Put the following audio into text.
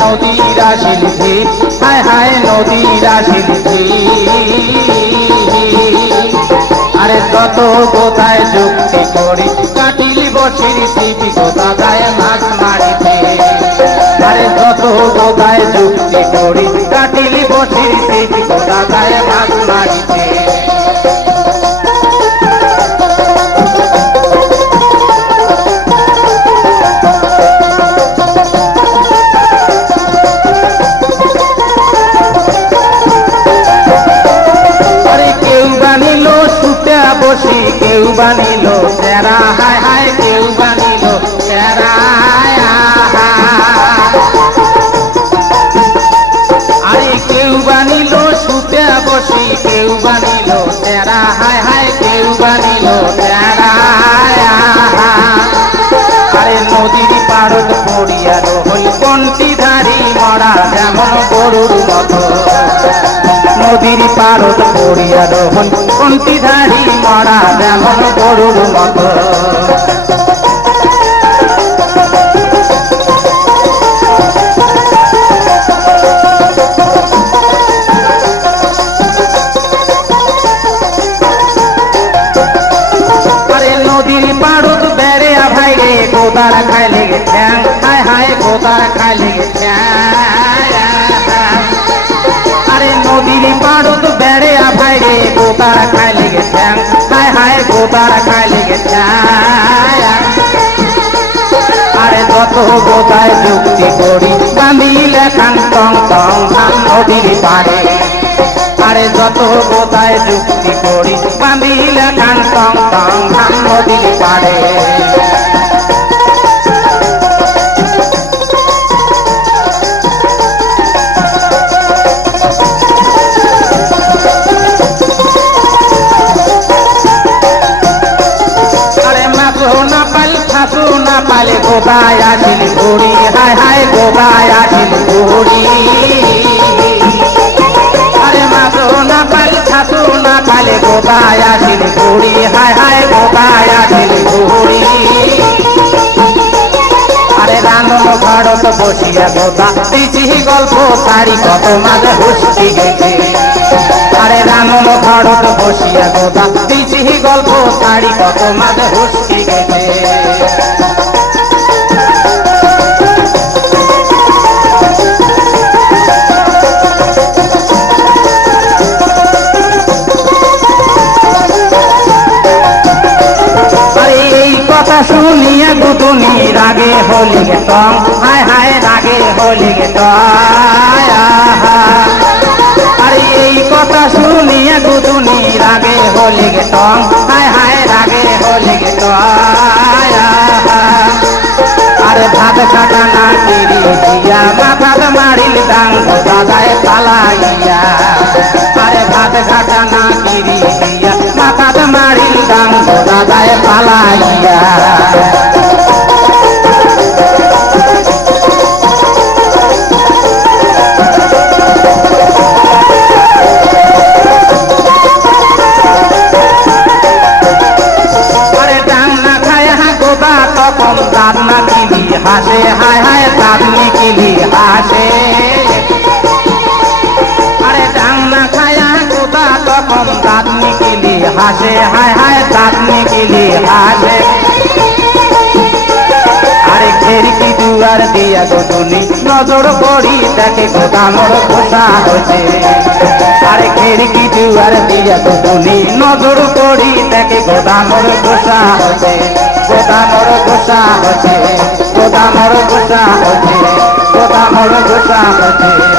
নদীর শিল্পী, হায় হায় নদীর শিল্পী। আরে যত কোথায় যুক্তি করি কাটিলি বসির শিল্পী কোথা যায় মাছ মারিতে। আরে যত কোথায় যুক্তি করি কাটিলি বসির শিল্পী কোথা যায় মাছ মারিতে। বসি কেউ বানিল সেরা, হায় হায় কেউ বানিল সেরা। আরে কেউ বানিল সুতে বসি কেউ বানিল সেরা, হায় হায় কেউ বানিল সেরা। আরে নদীর পাড়ত পড়িয়া রহল কোনটি ধারি মরা যেমন গরুর মতো। নদীর পাড়ত পড়িয়া রহল কোনটি ধারি মরা যেমন গরুর মতো। আরে নদীর পাড়ত বেড়ে ভাই রে গোদার খাই লেগে ঠ্যাং, হায় হায় গোদার খাই লেগে ঠ্যাং। আরে নদীর পাড়ত বেড়ে ভাই রে গোদার খাই লেগে ঠ্যাং, হায় হায় গোদার খাই লেগে ঠ্যাং। আরে যত গোদায় যুক্তি করি বাঁধিলে খান টং টং ধান নদীর পাড়ে। আরে যত গোদায় যুক্তি করি বাঁধিলে খান টং টং ধান নদীর পাড়ে। না পালে গোবায় আসিল ঘুরি, হায় হায় গোবায় আসিল ঘুরি। আরে মাথো না পালে ছাতু না পালে গোবায় আসিল ঘুরি, হায় হায় গোবায় আসিল ঘুরি। আরে রানন ঘরত বসিয়া গোদা দিছি গল্প সারি কত মাঝে হুসকি গেছে। আরে রানন ঘরত বসিয়া গোদা দিছি গল্প সারি কত মাঝে হুসকি গেছে। শুনিয়া গুদুনি রাগে হলি গে টং, হায় হায় রাগে হলি গে টং। আরে এই কথা শুনিয়া গুদুনি রাগে হলি গে টং, হায় হায় রাগে হলি গে টং। আরে ভাত খাটা না টিরি দিয়া মাথাত মারিল ডাং দাদায় পালাইয়া। আরে ভাত খাটা না টিরি দিয়া মাথাত মারিল ডাং দাদায় পালাইয়া। তখন দাঁত না কিলি হাসে, হায় হায় দাঁত নিকিলি হাসে। আরে ডাং না খায়া গোদা তখন দাঁত নিকিলি হাসে, হায় হায় দাঁত নিকিলি হাসে। আরে খিড়কি দুয়ার দিয়া গোদুনি নজর পড়ি দেখে গোদা মোর ঘোষা হয়েছে। আরে খিড়কি দুয়ার দিয়া গোদুনি নজর পড়ি দেখে গোদা মোর ঘোষা হয়েছে। গোদা মোর ঘোষা হচ্ছে, গোদা মোর ঘোষা হচ্ছে, গোদা মোর ঘোষা হচ্ছে।